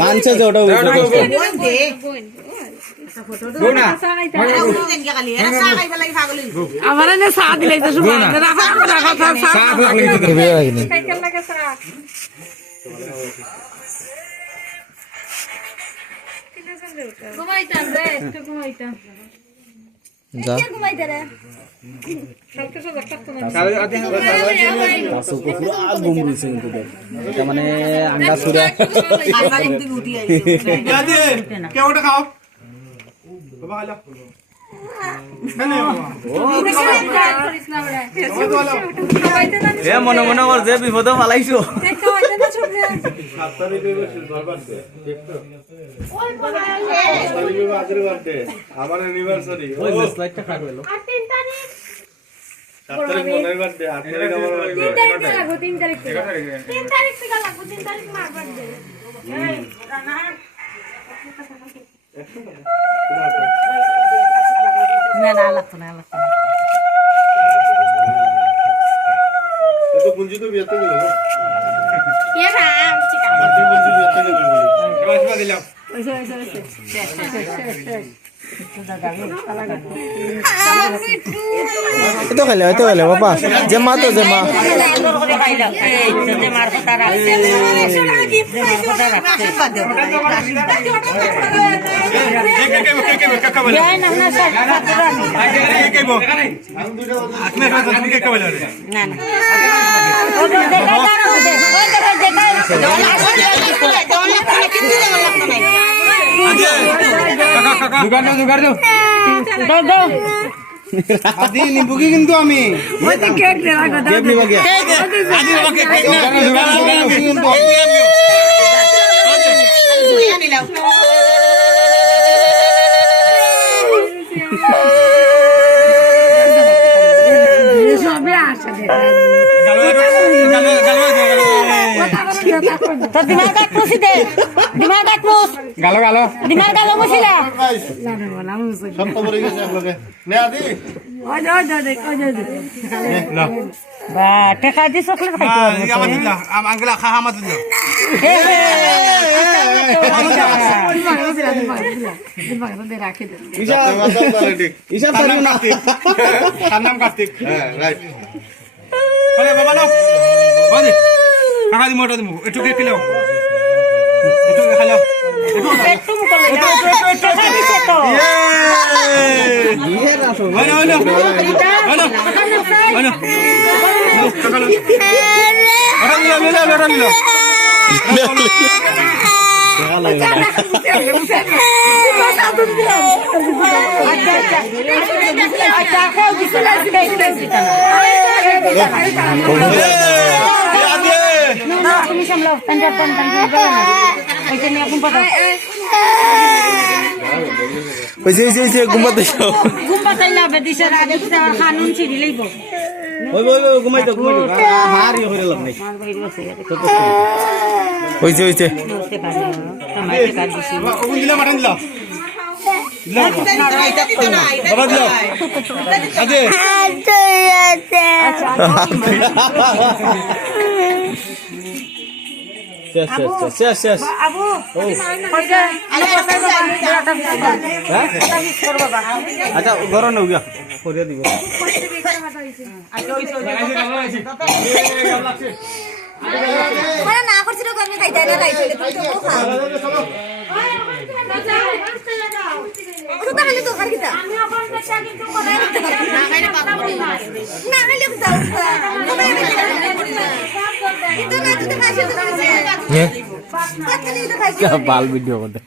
মানছে যে ওটা আমার চা দিলে ঘুমাইতাম রে একটু ঘুমাইতাম যা মানে আন্ডা সুরা মনে মনে আমার যে বিপদ পালাইছো আমার অ্যানিভার্সারি ওই স্লাইডটা কাট হলো 3 তারিখ মনে বার্থডে 8 তারিখ আমার বার্থডে 3 তারিখ থেকে লাগবে 3 তারিখ মার বার্থডে এই রানা না লাগতো না তো পুঞ্জি তো বিয়েতে গেল না কে রাম চিকা পুঞ্জি বিয়েতে গেল কেমন দিলাম itu kali bapak jema tuh jema আদি নিবুকি কিন্তু আমি কেক দেওয়া কথা কেক নিব গিয়া আদি আমাকে কেক কিন্তু সবে আসে তো দিমাগ কাট পুষি দে দিমাগ কাট পুষ গালো গালো দিমাগ গালো মুছিলা সব খবর হয়ে গেছে আপনাকে নে আদি বা টাকা দি চকলেট খাইতে আমার দিলা আঙ্গুলা খা আমার দিলা ইসা পারি না তার নাম কার্তিক হ্যাঁ রাইট আরে বাবা নাও ওদি কাকা দি মোটা দিমু একটু কেক খেলাও একটু খালাও একটু মুকলে টাকা দিছে তো দিয়ে রাসো ওনো ওনো ওনো ওনো কাকা লো ওরা নিলো আচ্ছা খাও দিছে না না তুমি সামলাও পাঞ্জাব ওইটা নিয়ে এখন পাঠাও ওই ঘুমাতে যাও ঘুমপাতাই লাভে দিছে আগে আর কানুন ছিড়ি লইব ওই ঘুমাইতো হারি হইরে লাভ নাই হইছে বলতে পারি তোমাকে কাট দিছি ওগুন দিলা মাটান দিলা বাবা দিলা আজে শেষ আবু আচ্ছা গরম নও গিয়া করিয়া দিব মানে না করছিল আমি খাইতে না খাইতে তুমি তো খাও ওটা খালি তো খালি তা আমি এখন চেষ্টা কিন্তু কোথায় না খাইলে পাবো না খাইলে যাও কিন্তু না তুই খাইছিস তো খাইছিস বাল ভিডিও করতে